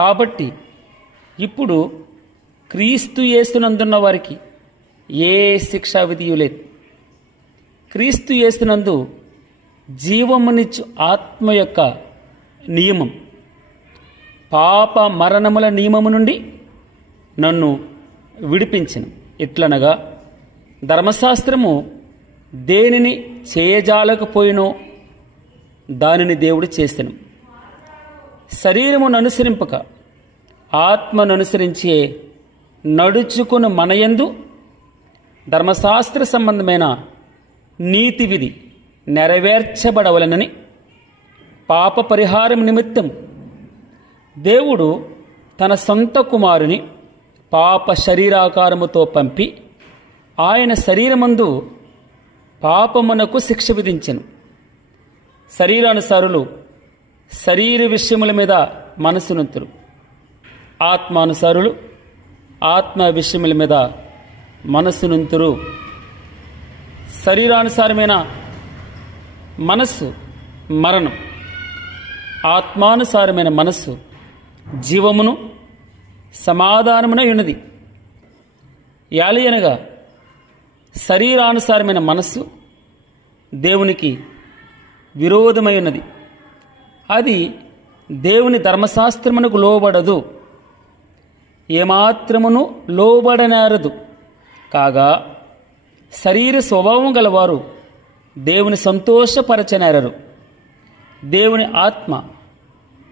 కాబట్టి ఇప్పుడు క్రీస్తు యేసునందున్న వారికి ఏ శిక్షా విధియు లేదు. క్రీస్తు యేసునందు జీవమునిచ్చు ఆత్మ యొక్క నియమం పాప మరణముల నియమము నుండి నన్ను విడిపించెను. ఇట్లనగా ధర్మశాస్త్రము దేనిని చేయజాలకపోయినో దానిని దేవుడు చేసెను. శరీరమును అనుసరింపక ఆత్మను అనుసరించే నడుచుకుని మనయందు ధర్మశాస్త్ర సంబంధమైన నీతి విధి నెరవేర్చబడవలనని పాప పరిహారం నిమిత్తం దేవుడు తన సొంత కుమారుని పాప శరీరాకారముతో పంపి ఆయన శరీరమందు పాపమునకు శిక్ష విధించెను. శరీరానుసారులు శరీర విషయముల మీద మనసునుంతురు, ఆత్మానుసారులు ఆత్మ విషయముల మీద మనసునుంతురు. శరీరానుసారమైన మనస్సు మరణం, ఆత్మానుసారమైన మనస్సు జీవమును సమాధానమున ఉన్నది. యాలియనగా శరీరానుసారమైన మనస్సు దేవునికి విరోధమై ఉన్నది. అది దేవుని ధర్మశాస్త్రమునకు లోబడదు, ఏమాత్రమును లోబడనేరదు. కాగా శరీర స్వభావం గలవారు దేవుని సంతోషపరచనేరరు. దేవుని ఆత్మ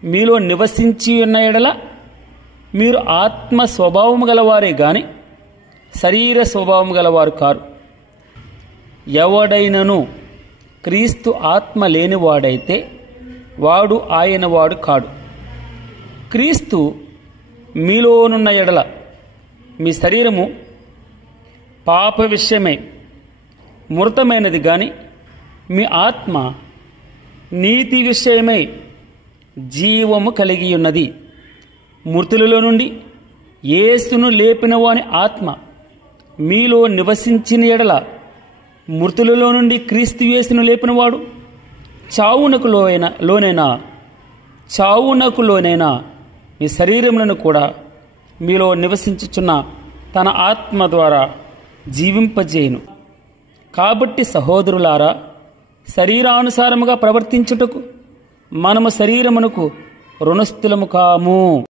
మీలో నివసించి ఉన్న ఎడల మీరు ఆత్మ స్వభావము గలవారే గాని శరీర స్వభావం గలవారు కారు. ఎవడైనను క్రీస్తు ఆత్మ లేనివాడైతే వాడు ఆయన వాడు కాడు. క్రీస్తు మీలోనున్న ఎడల మీ శరీరము పాప విషయమై మృతమైనది గాని మీ ఆత్మ నీతి విషయమై జీవము కలిగి ఉన్నది. మృతులలో నుండి యేసును లేపిన వాని ఆత్మ మీలో నివసించిన ఎడల మృతులలో నుండి క్రీస్తు యేసును లేపినవాడు చావునకు లోనైనా మీ శరీరములను కూడా మీలో నివసించుచున్న తన ఆత్మ ద్వారా జీవింపజేయును. కాబట్టి సహోదరులారా, శరీరానుసారముగా ప్రవర్తించుటకు మనము శరీరమునకు రుణస్థులము కాము.